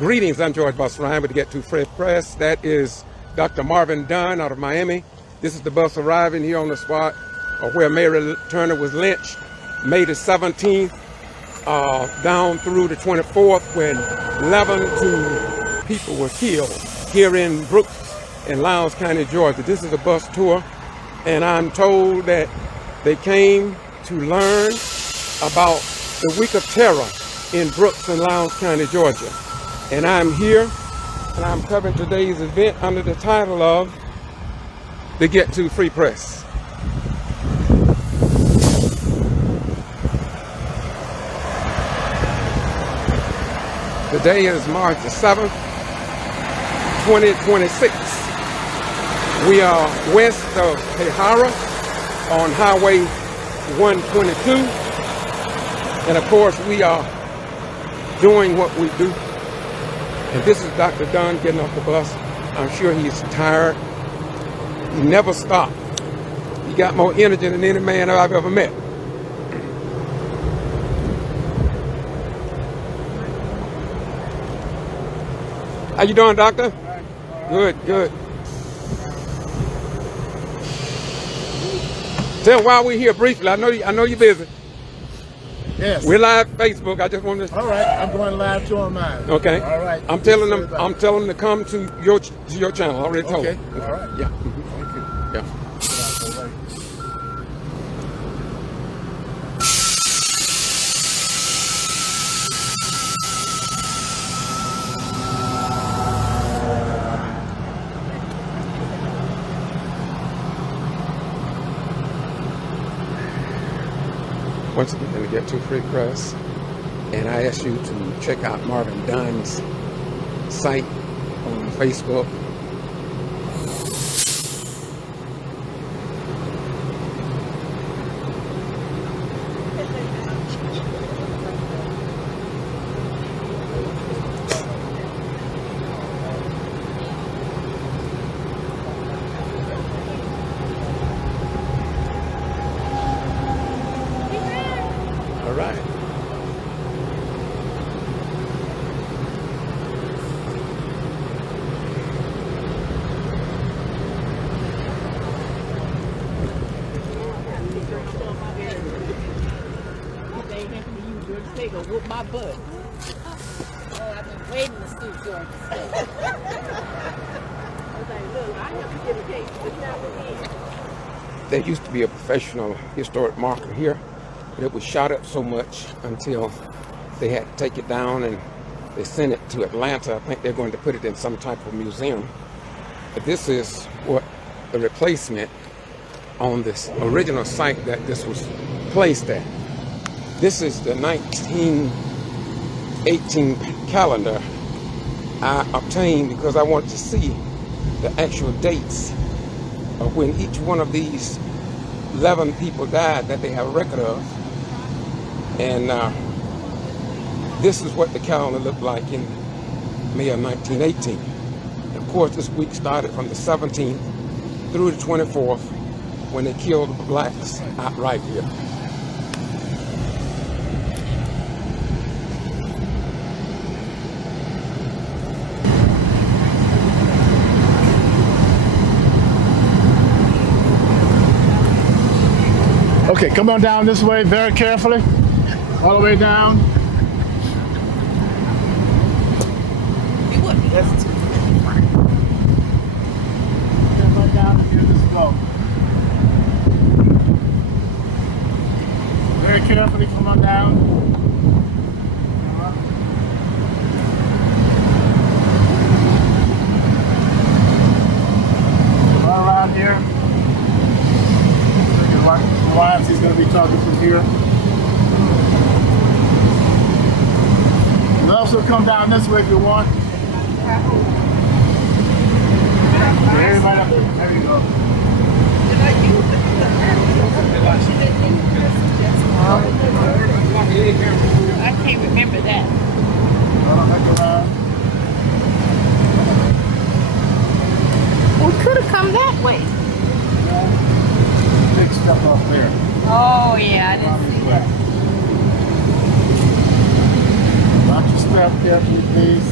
Greetings, I'm George Bus Ryan with the Get to Free Press. That is Dr. Marvin Dunn out of Miami. This is the bus arriving here on the spot where Mary Turner was lynched May the 17th down through the 24th when 11 people were killed here in Brooks in Lowndes County, Georgia. This is a bus tour, and I'm told that they came to learn about the week of terror in Brooks and Lowndes County, Georgia. And I'm here, and I'm covering today's event under the title of the Get to Free Press. Today is March the 7th, 2026. We are west of Tehara on Highway 122. And of course, we are doing what we do. And this is Dr. Dunn getting off the bus. I'm sure he's tired. He never stopped. He got more energy than any man I've ever met. How you doing, doctor? Good, good. Tell why we're here briefly. I know you're busy. Yes. We're live Facebook. I just wanted to. All right, I'm going live to on mine. Okay. All right. I'm telling them to come to your channel. I already told them. Okay. All right. Yeah. Thank you. Yeah. Once again, to Get to Free Press, and I ask you to check out Marvin Dunn's site on Facebook. All right. They go whoop my butt. Oh, I've been waiting to see Georgia State. I was like, look, I have to get a case. It's not with me. There used to be a professional historic marker here, but it was shot up so much until they had to take it down and they sent it to Atlanta. I think they're going to put it in some type of museum. But this is what the replacement on this original site that this was placed at. This is the 1918 calendar I obtained because I wanted to see the actual dates of when each one of these 11 people died that they have a record of. And this is what the calendar looked like in May of 1918. And of course, this week started from the 17th through the 24th when they killed the blacks outright here. Okay, come on down this way very carefully. All the way down. Yes. Come on down here, let's go. Very carefully, come on down. Come on around here. Lowndes, he's going to be talking from here. You can also come down this way if you want. Everybody up there. There you go. I can't remember that. We could have come that way. Big stuff off there. Oh, yeah, I didn't see that. Watch your step carefully, please.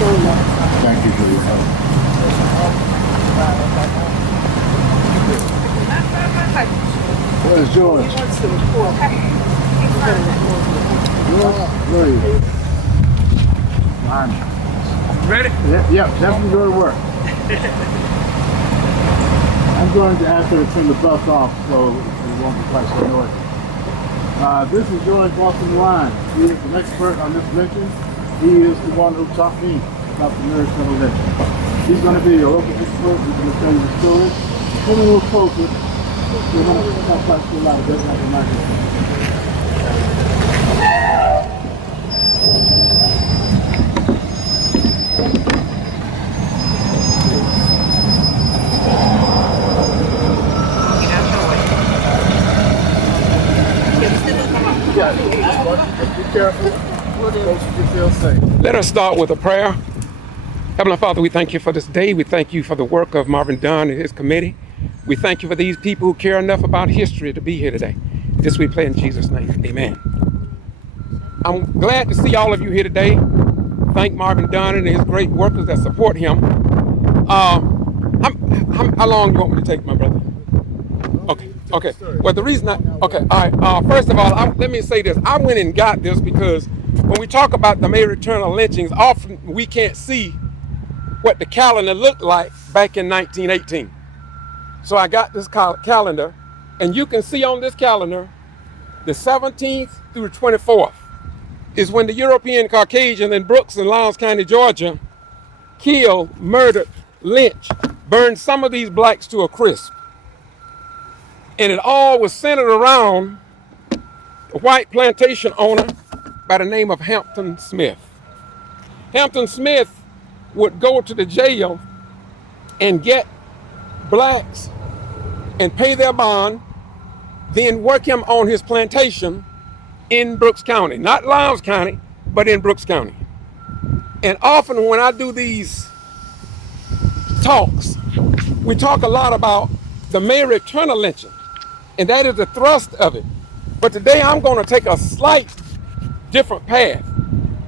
Thank you for your help. Where's George? Where are you? Fine. Ready? Yeah, definitely go to work. I'm going to ask her to turn the bus off so it won't be quite so noisy. This is George Boston Ryan. He is an expert on this lynching. He is the one who taught me about the Mary Tunnel lynching. He's going to be a local expert. He's going to tell you the story. Come a little closer. You're going to talk about your life. That's not the microphone. Be careful. You feel safe. Let us start with a prayer. Heavenly Father, we thank you for this day. We thank you for the work of Marvin Dunn and his committee. We thank you for these people who care enough about history to be here today. This we pray in Jesus' name. Amen. I'm glad to see all of you here today. Thank Marvin Dunn and his great workers that support him. How long do you want me to take, my brother? Okay. Well, the reason all right. First of all, let me say this. I went and got this because when we talk about the Mary Turner lynchings, often we can't see what the calendar looked like back in 1918. So I got this calendar, and you can see on this calendar, the 17th through the 24th is when the European Caucasian in Brooks and Lowndes County, Georgia, killed, murdered, lynched, burned some of these blacks to a crisp. And it all was centered around a white plantation owner by the name of Hampton Smith. Hampton Smith would go to the jail and get blacks and pay their bond, then work him on his plantation in Brooks County, not Lowndes County, but in Brooks County. And often when I do these talks, we talk a lot about the Mary Turner lynching, and that is the thrust of it. But today I'm going to take a slight different path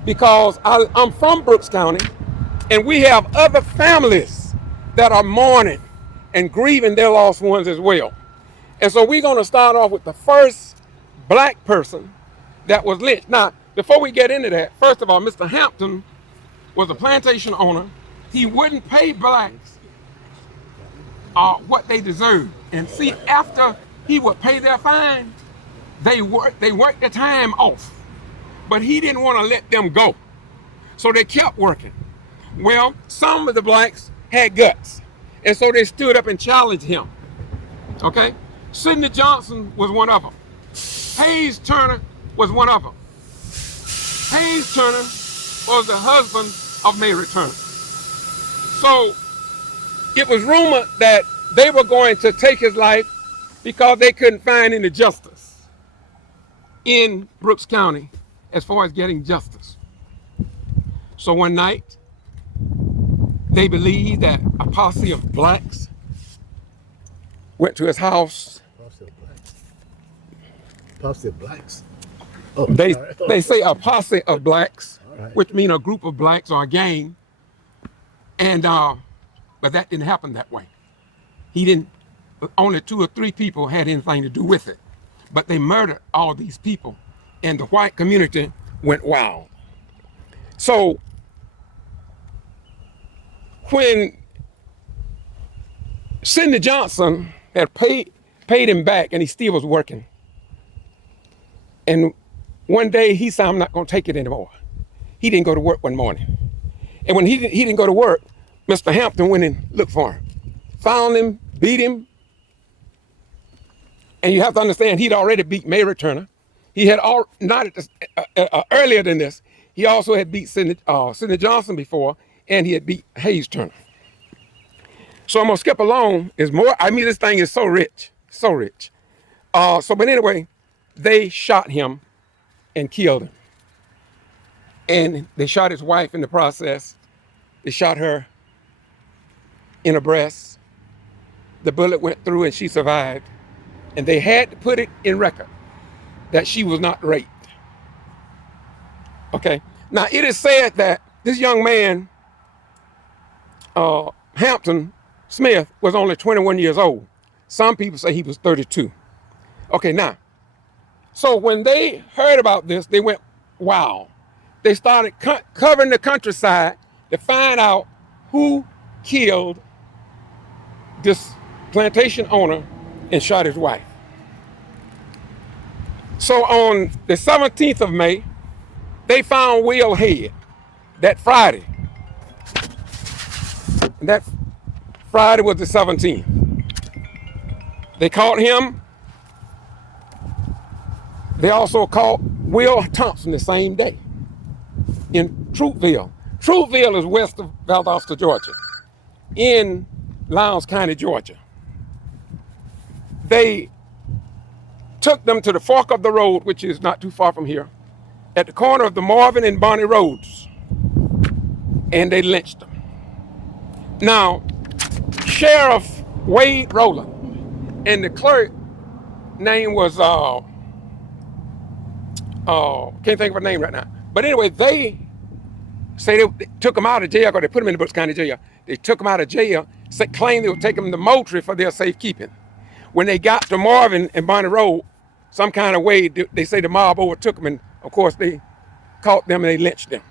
because I'm from Brooks County, and we have other families that are mourning and grieving their lost ones as well. And so we're going to start off with the first black person that was lynched. Now, before we get into that, first of all, Mr. Hampton was a plantation owner. He wouldn't pay blacks what they deserved. And see, after he would pay their fine, they worked the time off. But he didn't want to let them go. So they kept working. Well, some of the blacks had guts. And so they stood up and challenged him. Okay? Sidney Johnson was one of them. Hayes Turner was one of them. Hayes Turner was the husband of Mary Turner. So it was rumored that they were going to take his life because they couldn't find any justice in Brooks County as far as getting justice. So one night, they believed that a posse of blacks went to his house. Posse of blacks? Oh, They say a posse of blacks, right, which mean a group of blacks or a gang. And but that didn't happen that way. Only 2 or 3 people had anything to do with it. But they murdered all these people, and the white community went wild. So when Sidney Johnson had paid him back, and he still was working, and one day he said, I'm not going to take it anymore. He didn't go to work one morning. And when he didn't go to work, Mr. Hampton went and looked for him, found him, beat him. And you have to understand, he'd already beat Mary Turner. He had earlier than this, he also had beat Sidney Johnson before, and he had beat Hayes Turner. So I'm gonna skip along. This thing is so rich, so rich. But anyway, they shot him and killed him. And they shot his wife in the process. They shot her in her breast. The bullet went through and she survived. And they had to put it in record that she was not raped. Okay. Now it is said that this young man Hampton Smith was only 21 years old. Some people say he was 32. Okay, now, so when they heard about this, they went, wow. They started covering the countryside to find out who killed this plantation owner and shot his wife. So on the 17th of May, they found Will Head that Friday. And that Friday was the 17th. They caught him. They also caught Will Thompson the same day in Troopville. Troopville is west of Valdosta, Georgia, in Lowndes County, Georgia. They took them to the fork of the road, which is not too far from here, at the corner of the Marvin and Bonnie roads, and they lynched them. Now, Sheriff Wade Rowland and the clerk name was, can't think of her name right now. But anyway, they say they took them out of jail, or they put them in the Brooks County Jail. They took them out of jail, claimed they would take them to Moultrie for their safekeeping. When they got to Marvin and Bonnie Road, some kind of way, they say the mob overtook them, and of course they caught them and they lynched them.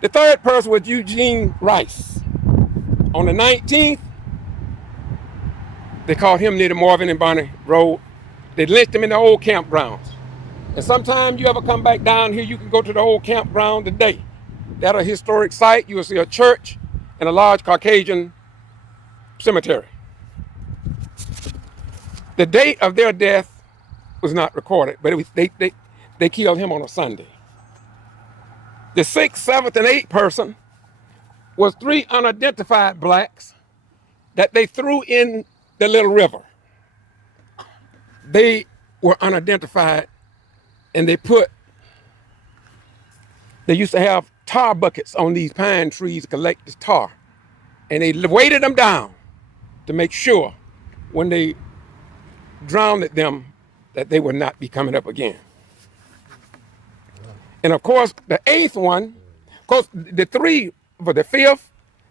The third person was Eugene Rice. On the 19th, they caught him near the Marvin and Bonnie Road. They lynched him in the old campgrounds. And sometime you ever come back down here, you can go to the old campground today. That's a historic site. You will see a church and a large Caucasian cemetery. The date of their death was not recorded, but they killed him on a Sunday. The 6th, 7th, and 8th person was 3 unidentified blacks that they threw in the little river. They were unidentified, and they used to have tar buckets on these pine trees to collect the tar, and they weighted them down to make sure when they drowned them that they would not be coming up again. And of course, the 8th one, of course, the 3 for the 5th,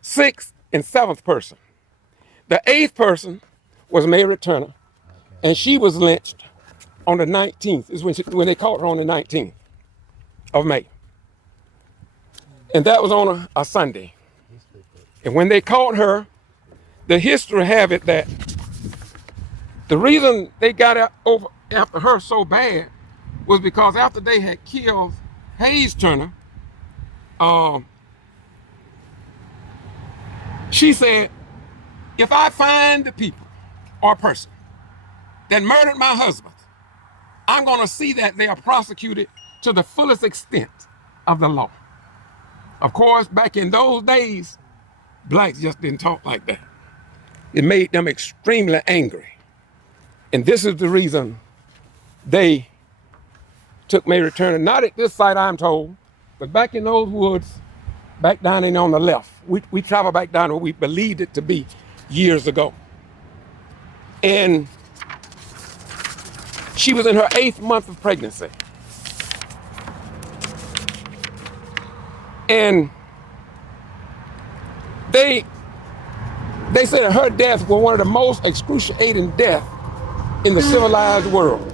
6th, and 7th person. The 8th person was Mary Turner, and she was lynched on the 19th, is when they caught her on the 19th of May. And that was on a Sunday. And when they caught her, the history have it that the reason they got over after her so bad was because after they had killed Hayes Turner, she said, if I find the people or person that murdered my husband, I'm going to see that they are prosecuted to the fullest extent of the law. Of course, back in those days, blacks just didn't talk like that. It made them extremely angry. And this is the reason they took Mary Turner, not at this site, I'm told, but back in those woods, back down in on the left. We traveled back down where we believed it to be years ago. And she was in her 8th month of pregnancy. And they said that her death was one of the most excruciating deaths in the civilized world.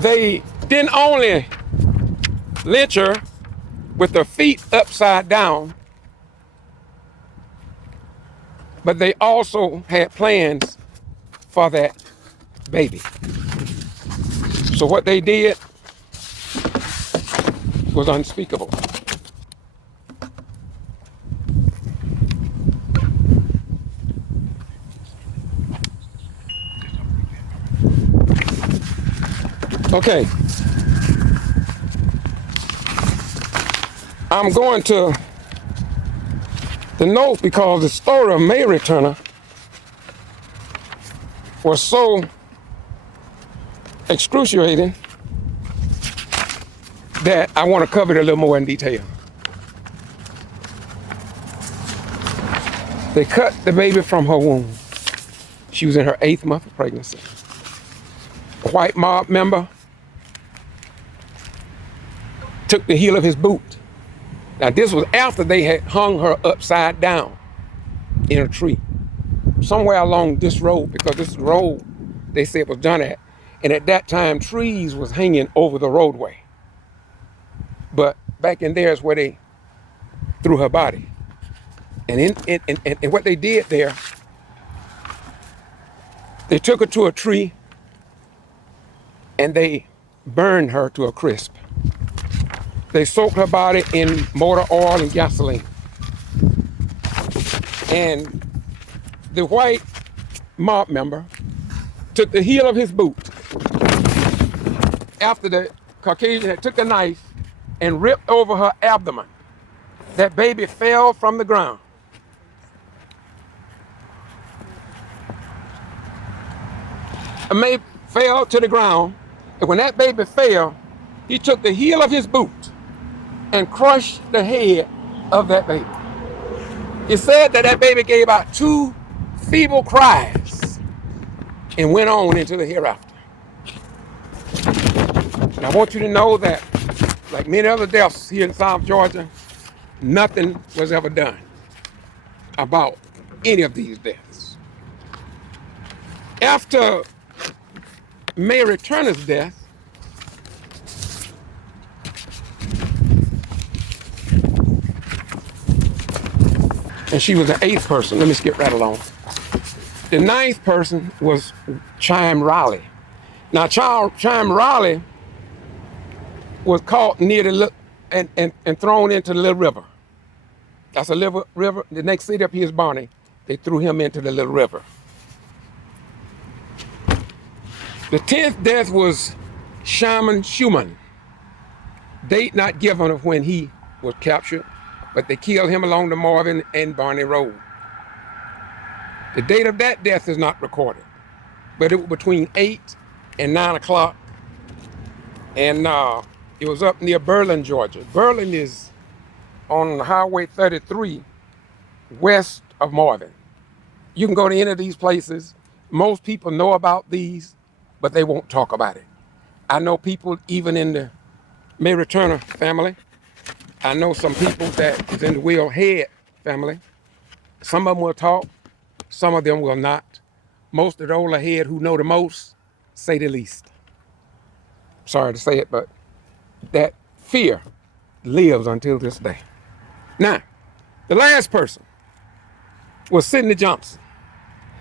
They didn't only lynch her with her feet upside down, but they also had plans for that baby. So what they did was unspeakable. Okay. I'm going to the notes because the story of Mary Turner was so excruciating that I want to cover it a little more in detail. They cut the baby from her womb. She was in her 8th month of pregnancy. A white mob member took the heel of his boot Now this was after they had hung her upside down in a tree, somewhere along this road, because this road they said was done at. And at that time, trees was hanging over the roadway. But back in there is where they threw her body. And in what they did there, they took her to a tree and they burned her to a crisp. They soaked her body in motor oil and gasoline. And the white mob member took the heel of his boot after the Caucasian had took a knife and ripped over her abdomen. That baby fell from the ground. A baby fell to the ground, and when that baby fell, he took the heel of his boot and crushed the head of that baby. It said that that baby gave out 2 feeble cries and went on into the hereafter. And I want you to know that, like many other deaths here in South Georgia, nothing was ever done about any of these deaths. After Mary Turner's death, and she was the 8th person. Let me skip right along. The 9th person was Chime Raleigh. Now, Chime Raleigh was caught near the and thrown into the Little River. That's a little river. The next city up here is Barney. They threw him into the Little River. The 10th death was Shaman Schumann. Date not given of when he was captured, but they killed him along the Marvin and Barney Road. The date of that death is not recorded, but it was between 8 and 9 o'clock, and it was up near Berlin, Georgia. Berlin is on Highway 33, west of Marvin. You can go to any of these places. Most people know about these, but they won't talk about it. I know people even in the Mary Turner family. I know some people that is in the Will Head family. Some of them will talk, some of them will not. Most of the older head who know the most say the least. Sorry to say it, but that fear lives until this day. Now, the last person was Sidney Johnson.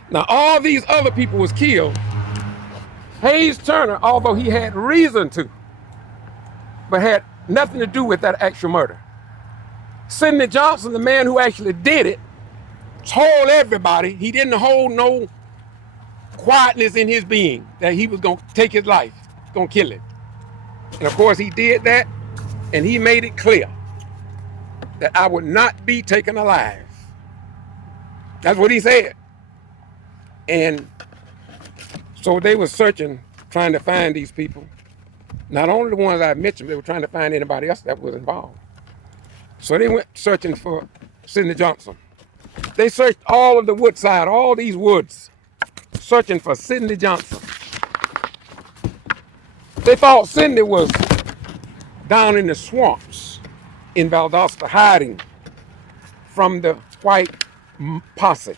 Now, all these other people was killed. Hayes Turner, although he had reason to, but had nothing to do with that actual murder. Sidney Johnson, the man who actually did it, told everybody he didn't hold no quietness in his being, that he was going to take his life, going to kill him. And of course he did that, and he made it clear that I would not be taken alive. That's what he said. And so they were searching, trying to find these people. Not only the ones I mentioned, they were trying to find anybody else that was involved. So they went searching for Sidney Johnson. They searched all of the woodside, all these woods, searching for Sidney Johnson. They thought Sidney was down in the swamps in Valdosta, hiding from the white posse,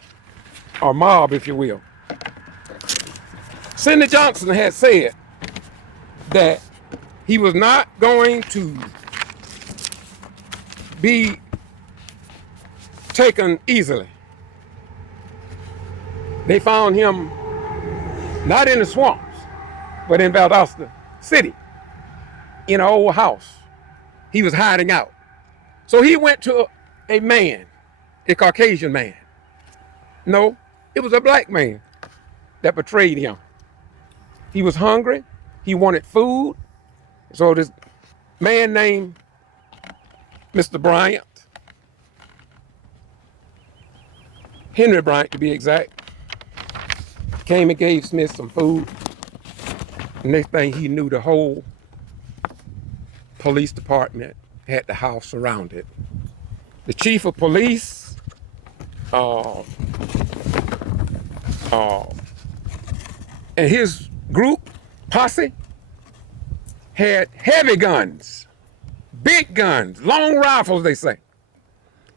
or mob, if you will. Sidney Johnson had said that he was not going to be taken easily. They found him not in the swamps, but in Valdosta City, in an old house. He was hiding out. So he went to a man, a Caucasian man. No, it was a black man that betrayed him. He was hungry. He wanted food. So this man named Mr. Bryant, Henry Bryant to be exact, came and gave Smith some food. The next thing he knew, the whole police department had the house surrounded. The chief of police, and his group, posse, had heavy guns, Big guns, long rifles, they say.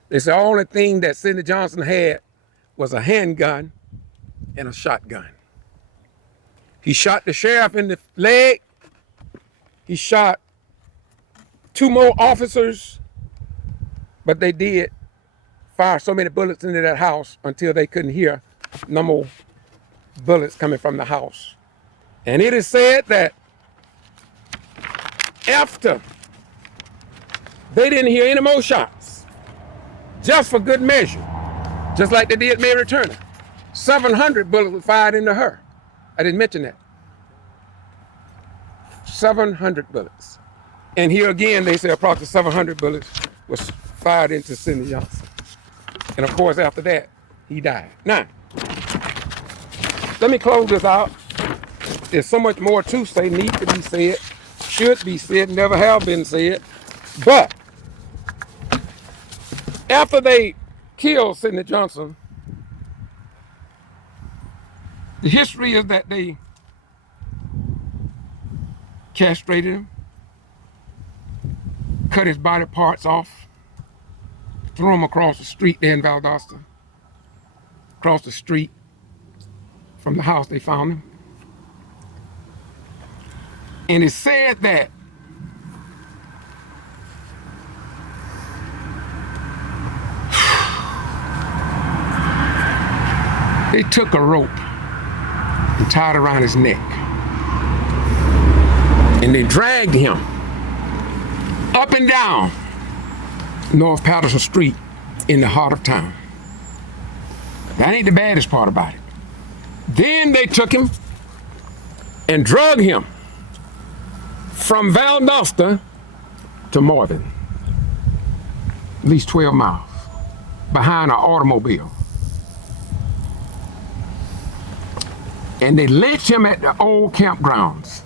They say the only thing that Sidney Johnson had was a handgun and a shotgun. He shot the sheriff in the leg. He shot 2 more officers, but they did fire so many bullets into that house until they couldn't hear no more bullets coming from the house. And it is said that after they didn't hear any more shots, just for good measure, just like they did Mary Turner, 700 bullets were fired into her. I didn't mention that. 700 bullets. And here again, they say approximately 700 bullets was fired into Sidney Johnson. And of course, after that, he died. Now, let me close this out. There's so much more to say, need to be said, should be said, never have been said. But after they killed Sidney Johnson, the history is that they castrated him, cut his body parts off, threw him across the street there in Valdosta, across the street from the house they found him. And it said that they took a rope and tied it around his neck. And they dragged him up and down North Patterson Street in the heart of town. That ain't the baddest part about it. Then they took him and drug him from Valdosta to Marvin, at least 12 miles, behind an automobile. And they lynched him at the old campgrounds.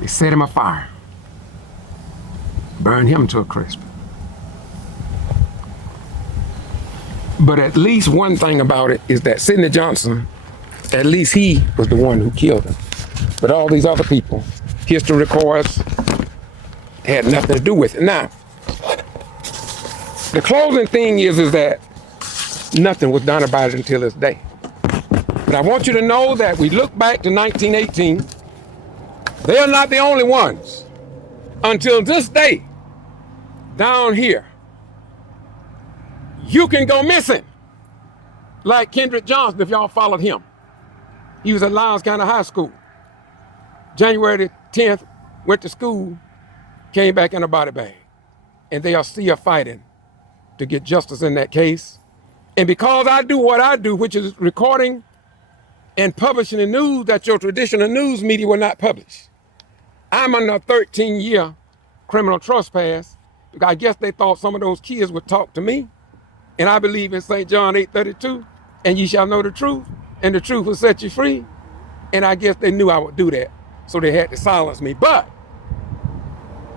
They set him afire, burned him to a crisp. But at least one thing about it is that Sidney Johnson, at least he was the one who killed him. But all these other people, history records, had nothing to do with it. Now, the closing thing is that nothing was done about it until this day. But I want you to know that we look back to 1918, they are not the only ones. Until this day, down here, you can go missing. Like Kendrick Johnson, if y'all followed him. He was at Lowndes County High School. January the 10th, went to school, came back in a body bag. And they are still fighting to get justice in that case. And because I do what I do, which is recording and publishing the news that your traditional news media will not publish, I'm under a 13-year criminal trespass because I guess they thought some of those kids would talk to me. And I believe in St. John 8:32, and ye shall know the truth, and the truth will set you free. And I guess they knew I would do that, so they had to silence me. But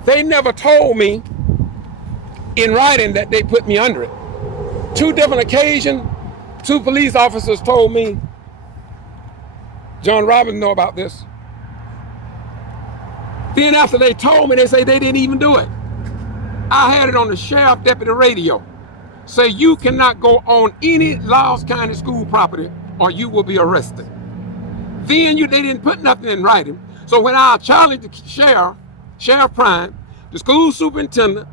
they never told me in writing that they put me under it. 2 different occasions, 2 police officers told me, John Robbins know about this. Then after they told me, they say they didn't even do it. I had it on the sheriff deputy radio. Say you cannot go on any Lowndes County school property or you will be arrested. Then they didn't put nothing in writing. So when I challenged the Sheriff Prime, the school superintendent,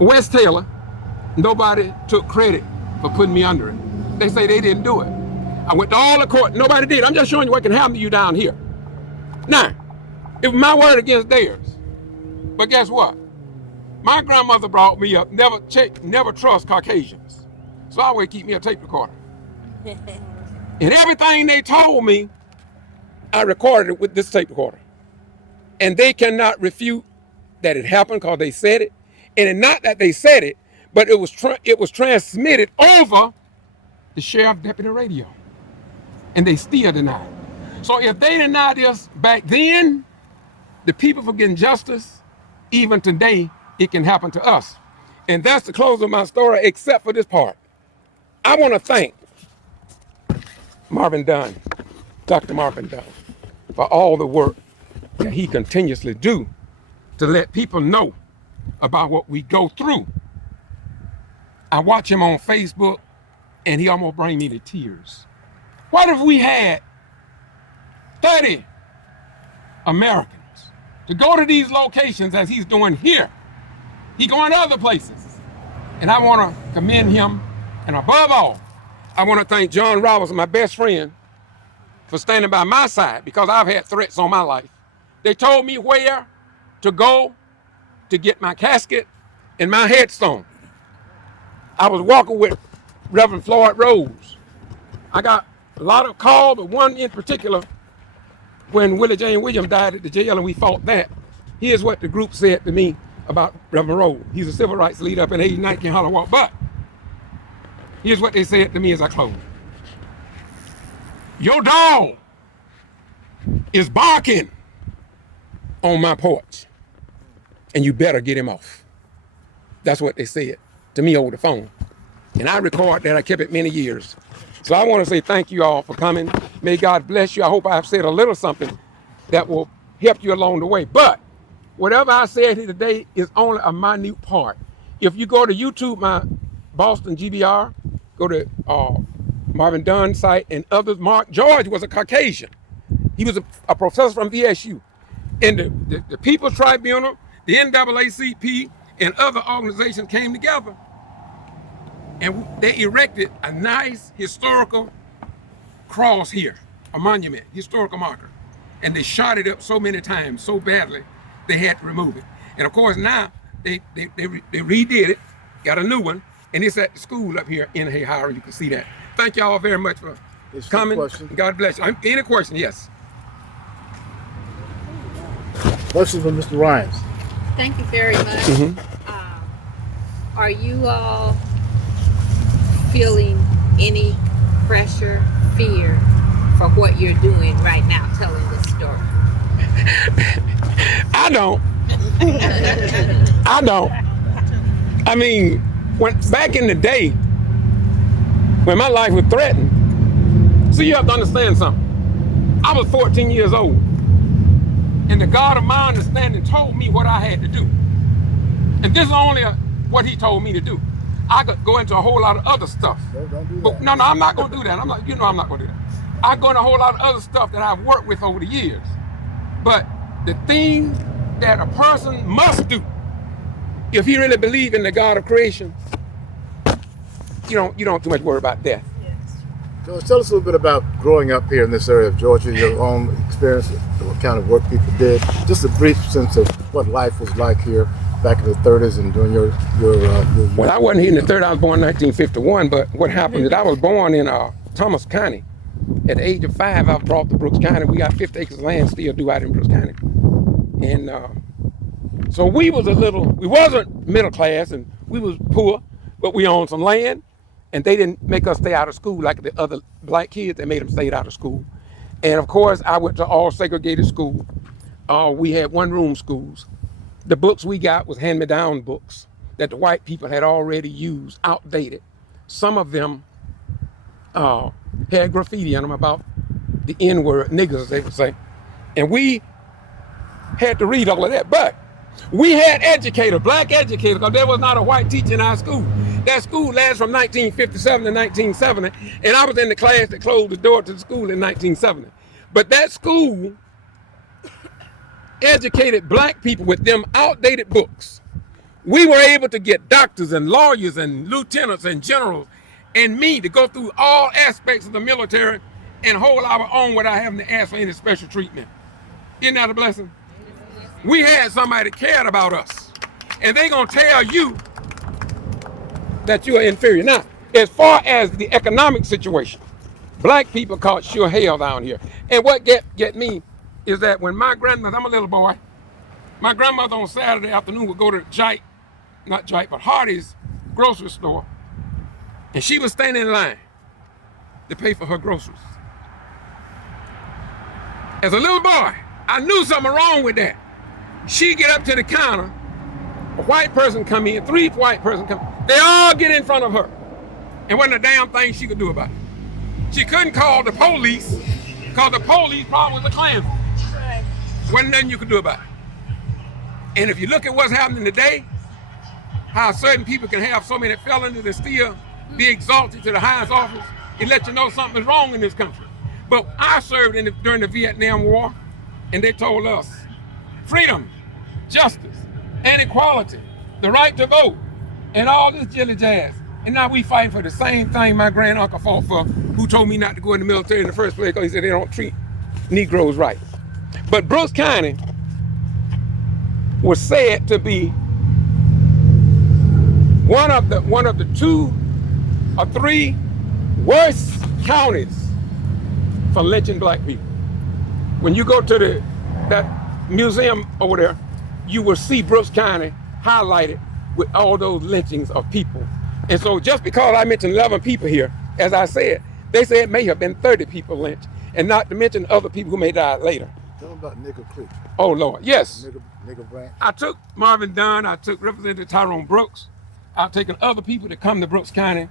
Wes Taylor, nobody took credit for putting me under it. They say they didn't do it. I went to all the court, nobody did. I'm just showing you what can happen to you down here. Now, it was my word against theirs. But guess what? My grandmother brought me up, never trust Caucasians. So I always keep me a tape recorder. And everything they told me, I recorded it with this tape recorder. And they cannot refute that it happened because they said it. And it's not that they said it, but it was transmitted over the sheriff deputy radio. And they still deny it. So if they denied this back then, the people for getting justice, even today, it can happen to us. And that's the close of my story, except for this part. I want to thank Marvin Dunn, Dr. Marvin Dunn, for all the work that he continuously do to let people know about what we go through. I watch him on Facebook, and he almost bring me to tears. What if we had 30 Americans to go to these locations as he's doing here? He going to other places. And I want to commend him. And above all, I want to thank John Roberts, my best friend, for standing by my side, because I've had threats on my life. They told me where to go to get my casket and my headstone. I was walking with Reverend Floyd Rose. I got a lot of calls, but one in particular, when Willie Jane Williams died at the jail and we fought that, here's what the group said to me about Reverend Rose. He's a civil rights leader up in 89 Hollow Walk. But here's what they said to me as I close. Your dog is barking on my porch, and you better get him off. That's what they said to me over the phone. And I record that. I kept it many years. So I want to say thank you all for coming. May God bless you. I hope I've said a little something that will help you along the way. But whatever I said here today is only a minute part. If you go to YouTube, my Boston G.B.R., go to Marvin Dunn site and others. Mark George was a Caucasian. He was a professor from VSU. And the People's Tribunal, the NAACP, and other organizations came together, and they erected a nice historical cross here, a monument, historical marker. And they shot it up so many times, so badly, they had to remove it. And of course now, they redid it, got a new one, and it's at the school up here in Hayhire. You can see that. Thank y'all very much for coming. God bless you. Any question? Yes. Questions from Mr. Ryans? Thank you very much. Are you all feeling any pressure, fear for what you're doing right now, telling this story? I don't. I don't. I mean, when back in the day, when my life was threatened, so you have to understand something. I was 14 years old, and the God of my understanding told me what I had to do. And this is only what he told me to do. I could go into a whole lot of other stuff. Don't do that. But no, I'm not going to do that. I'm not going to do that. I go into a whole lot of other stuff that I've worked with over the years. But the thing that a person must do, if he really believes in the God of creation, you don't too much worry about death. George, tell us a little bit about growing up here in this area of Georgia, your own experience, what kind of work people did, just a brief sense of what life was like here back in the 30s and during your Well, I wasn't here in the 30s. I was born in 1951, but what happened is I was born in Thomas County. At the age of 5, I was brought to Brooks County. We got 50 acres of land still due out in Brooks County. And so we wasn't middle class and we was poor, but we owned some land. And they didn't make us stay out of school like the other black kids. They made them stay out of school. And of course, I went to all segregated school. We had one-room schools. The books we got was hand-me-down books that the white people had already used, outdated. Some of them had graffiti on them about the N-word, niggers, as they would say. And we had to read all of that. But we had educators, black educators, because there was not a white teacher in our school. That school lasted from 1957 to 1970, and I was in the class that closed the door to the school in 1970. But that school educated black people with them outdated books. We were able to get doctors and lawyers and lieutenants and generals and me to go through all aspects of the military and hold our own without having to ask for any special treatment. Isn't that a blessing? We had somebody that cared about us, and they gonna tell you that you are inferior. Now, as far as the economic situation, black people caught sure hell down here. And what get me is that when my grandmother, I'm a little boy, my grandmother on Saturday afternoon would go to Hardy's grocery store, and she was standing in line to pay for her groceries. As a little boy, I knew something wrong with that. She get up to the counter, a white person come in, 3 white person come, they all get in front of her. And wasn't a damn thing she could do about it. She couldn't call the police, because the police probably was a Klansman. Wasn't nothing you could do about it. And if you look at what's happening today, how certain people can have so many felonies and still be exalted to the highest office, it lets you know something's wrong in this country. But I served during the Vietnam War, and they told us freedom, justice, and equality, the right to vote, and all this jilly jazz. And now we fighting for the same thing my granduncle fought for, who told me not to go in the military in the first place because he said they don't treat Negroes right. But Brooks County was said to be one of the 2 or 3 worst counties for lynching black people. When you go to that museum over there, you will see Brooks County highlighted with all those lynchings of people. And so just because I mentioned 11 people here, as I said, they say it may have been 30 people lynched, and not to mention other people who may die later. Tell them about Nigger Creek. Oh Lord, yes. Nigger Branch. I took Marvin Dunn, I took Representative Tyrone Brooks, I've taken other people that come to Brooks County.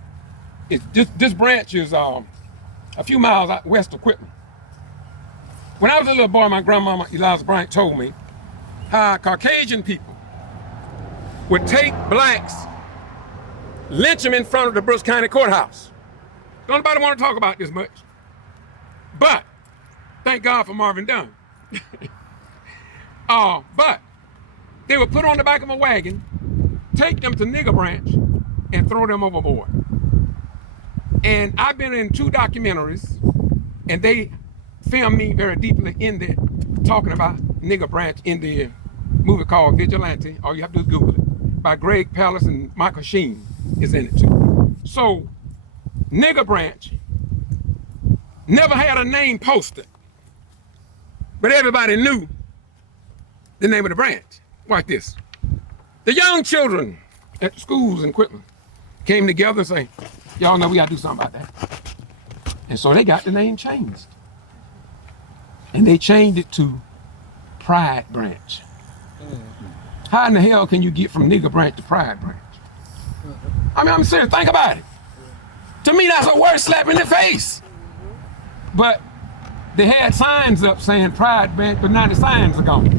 This branch is a few miles out west of Quitman. When I was a little boy, my grandmama Eliza Bryant told me how Caucasian people would take blacks, lynch them in front of the Brooks County Courthouse. Don't nobody want to talk about this much. But thank God for Marvin Dunn. But they would put on the back of a wagon, take them to Nigger Branch, and throw them overboard. And I've been in 2 documentaries, and they filmed me very deeply in there, talking about Nigger Branch in the movie called Vigilante. All you have to do is Google it, by Greg Pallas and Michael Sheen is in it too. So Nigger Branch never had a name posted, but everybody knew the name of the branch. Watch this. The young children at the schools in Quitman came together and say, y'all know we gotta do something about that. And so they got the name changed. And they changed it to Pride Branch. How in the hell can you get from Nigger Branch to Pride Branch? I mean, I'm serious, think about it. To me, that's a word slap in the face. But they had signs up saying Pride Branch, but now the signs are gone.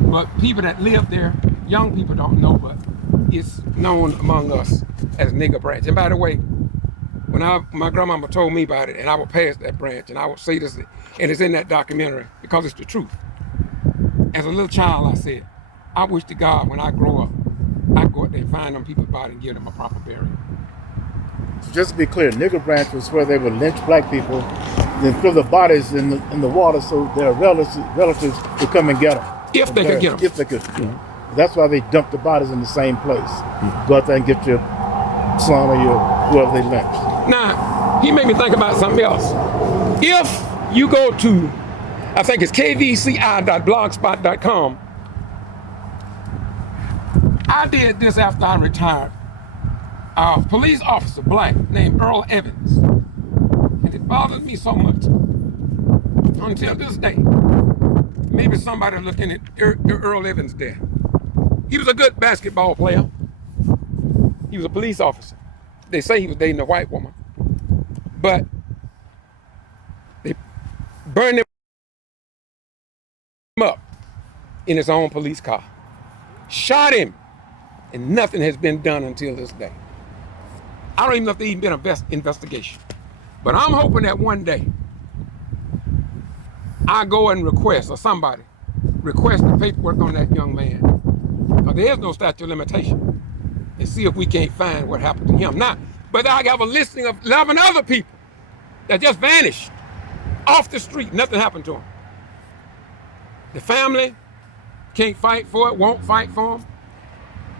But people that live there, young people don't know, but it's known among us as Nigger Branch. And by the way, when my grandmama told me about it, and I would pass that branch, and I would say this, and it's in that documentary, because it's the truth. As a little child, I said, I wish to God when I grow up, I go out there and find them people's body and give them a proper burial. So just to be clear, Nigger Branch was where they would lynch black people, then throw the bodies in the water so their relatives would come and get them. If they could get them. If they could. That's why they dump the bodies in the same place. Go out there and get your son or your whoever they lynched. Now, he made me think about something else. If you go to, I think it's kvci.blogspot.com, I did this after I retired. A police officer, black, named Earl Evans. And it bothers me so much until this day. Maybe somebody looking at Earl Evans' death. He was a good basketball player. He was a police officer. They say he was dating a white woman. But they burned him up in his own police car. Shot him. And nothing has been done until this day. I don't even know if there's even been an investigation. But I'm hoping that one day I go and request, or somebody request the paperwork on that young man. Because there is no statute of limitation. And see if we can't find what happened to him. Now, but I have a listing of 11 other people that just vanished off the street. Nothing happened to them. The family can't fight for it, won't fight for them.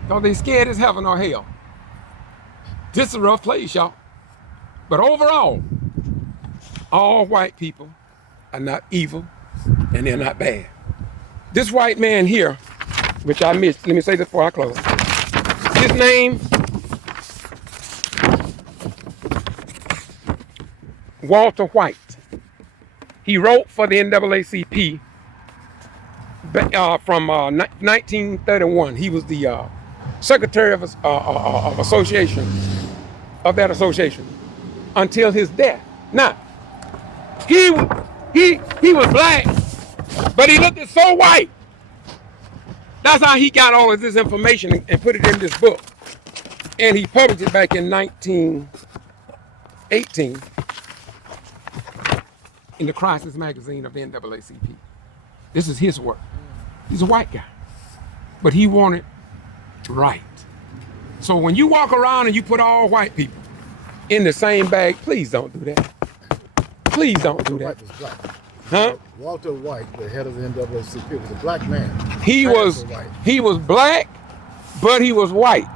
Because they scared as heaven or hell. This is a rough place, y'all. But overall, all white people are not evil and they're not bad. This white man here, which I missed, let me say this before I close. His name, Walter White. He wrote for the NAACP from 1931. He was the secretary of association, of that association, until his death. Now, he was black, but he looked so white. That's how he got all of this information and put it in this book. And he published it back in 1918 in the Crisis magazine of the NAACP. This is his work. He's a white guy, but he wanted right. So when you walk around and you put all white people in the same bag, please don't do that. Please don't do that. White was black. Huh? Walter White, the head of the NAACP, was a black man. He was black, but he was white.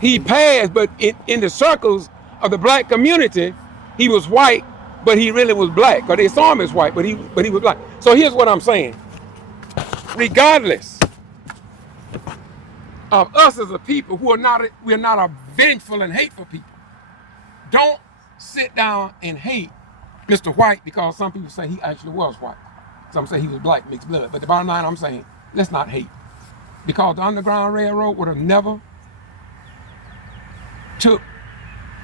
He passed, but in the circles of the black community, he was white, but he really was black. Because they saw him as white, but he was black. So here's what I'm saying. Regardless of us as a people we're not a vengeful and hateful people. Don't sit down and hate Mr. White because some people say he actually was white. Some say he was black, mixed blood. But the bottom line, I'm saying, let's not hate. Because the Underground Railroad would have never took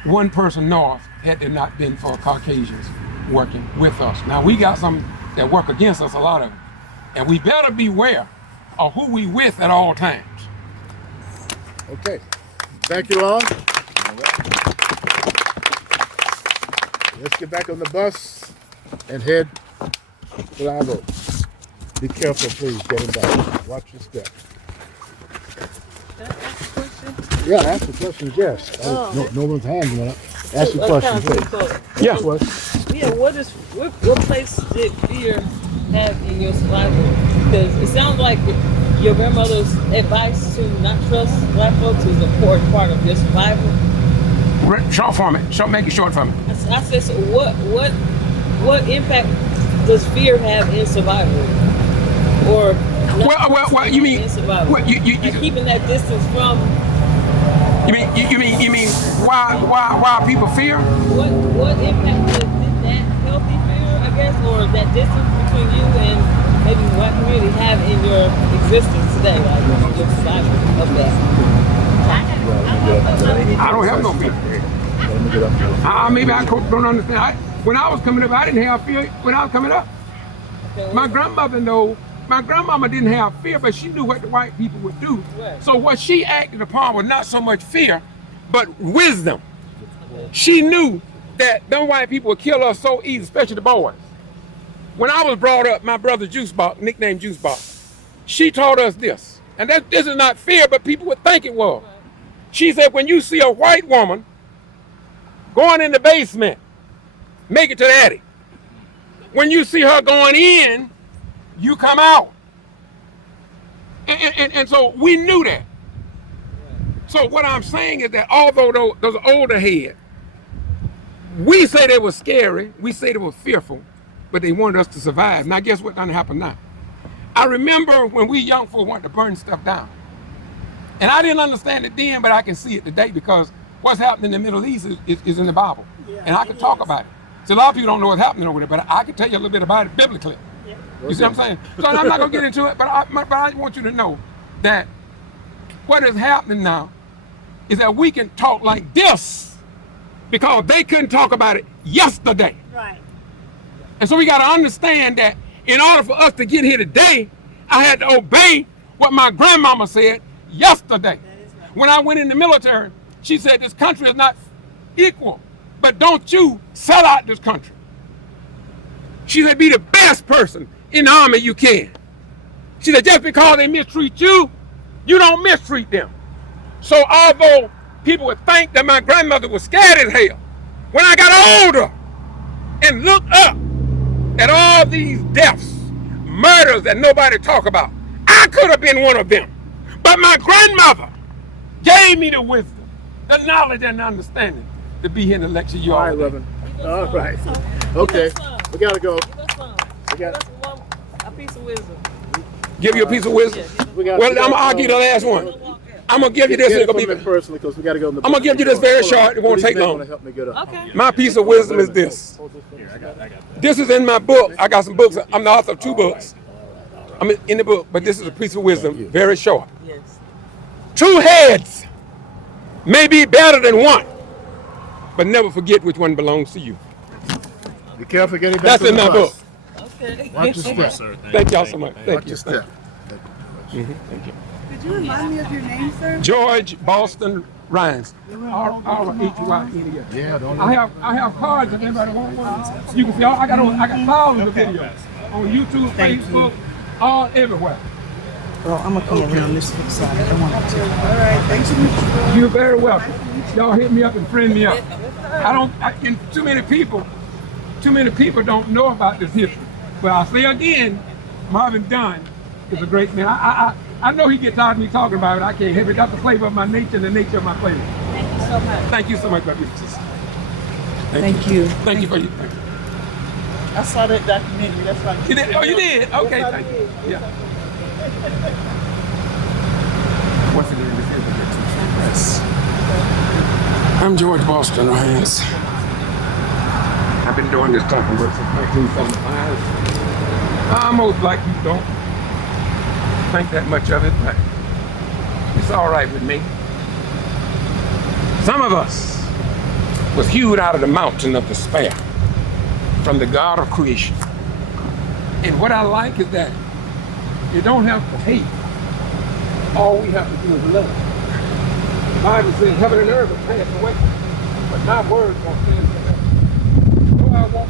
one person north had it not been for Caucasians working with us. Now, we got some that work against us, a lot of them. And we better beware of who we with at all times. Okay. Thank you, Lon. Let's get back on the bus and head to Live Oak. Be careful, please. Getting back. Watch your step. Yeah, ask the questions, yes. No one's hand went up. Ask the question, please. Yeah. Yeah, what place did fear have in your survival? Because it sounds like your grandmother's advice to not trust black folks is an important part of your survival. Short for me. Make it short for me. I said, so what impact does fear have in survival? Or well, you mean in survival? what, you keeping that distance from? You mean why people fear? What impact did that healthy fear, I guess, or that distance between you and maybe the white community have in your existence today, like your survival of that? I don't have no fear. Maybe I don't understand. When I was coming up, I didn't have fear when I was coming up. My grandmama didn't have fear, but she knew what the white people would do. Right. So what she acted upon was not so much fear, but wisdom. Okay. She knew that them white people would kill us so easy, especially the boys. When I was brought up, my brother G.B.R, nicknamed G.B.R, she taught us this. And this is not fear, but people would think it was. Right. She said, when you see a white woman going in the basement, make it to the attic. When you see her going in, you come out. And so we knew that. So what I'm saying is that although those older heads, we say they were scary, we say they were fearful, but they wanted us to survive. Now guess what done happened now? I remember when we young folk wanted to burn stuff down. And I didn't understand it then, but I can see it today because what's happening in the Middle East is in the Bible. Yeah, and I can talk about it. So a lot of people don't know what's happening over there, but I can tell you a little bit about it biblically. Yeah. You see what I'm saying? So I'm not going to get into it, but I want you to know that what is happening now is that we can talk like this because they couldn't talk about it yesterday. Right. And so we got to understand that in order for us to get here today, I had to obey what my grandmama said yesterday. Right. When I went in the military, she said this country is not equal, but don't you sell out this country. She said be the best person in the army you can. She said just because they mistreat you, you don't mistreat them. So although people would think that my grandmother was scared as hell, when I got older and looked up at all these deaths, murders that nobody talk about, I could have been one of them. But my grandmother gave me the wisdom, the knowledge and the understanding to be here in the lecture you all. All right, Reverend. All right. Okay. We gotta go. Give us a piece of wisdom. Give you a piece of wisdom? Well, I'm gonna argue the last one. I'm gonna give you this. Get it personally because we gotta go in the I'm gonna give you this very short. It won't take long. Okay. My piece of wisdom is this. This is in my book. I got some books. I'm the author of 2 books. I'm in the book, but this is a piece of wisdom, very short. Yes. 2 heads may be better than one, but never forget which one belongs to you. Be careful getting back That's in my book. Okay. Watch your step. Thank y'all so much. Thank Watch you. your step. Thank you. Could you remind me of your name, sir? George Boston Rhines. R-H-Y-N-E-S. Yeah, don't I have cards if anybody want one. You can see I got thousands of videos on YouTube, Facebook, all everywhere. Well, I'm gonna come over on this side. I want to. All right, thanks for meeting you. You're very welcome. Y'all hit me up and friend me up. Too many people don't know about this history. But I'll say again, Marvin Dunn is a great man. I know he gets tired of me talking about it. I can't help it. That's the flavor of my nature and the nature of my flavor. Thank you so much. Thank you so much, my beautiful sister. Thank you. Thank you for you. Thank you. I saw that documentary. That's why. You did? Oh, you did? Okay, Yes, I thank you. did. Yeah. Once again, this is the Get Too Free Press. I'm George Boston Rhines. I've been doing this type of work since 1975. Most black people don't think that much of it, but it's all right with me. Some of us was hewed out of the mountain of despair from the God of creation. And what I like is that you don't have to hate. All we have to do is love. The Bible says heaven and earth will pass away, but my words won't stand forever. Though I walk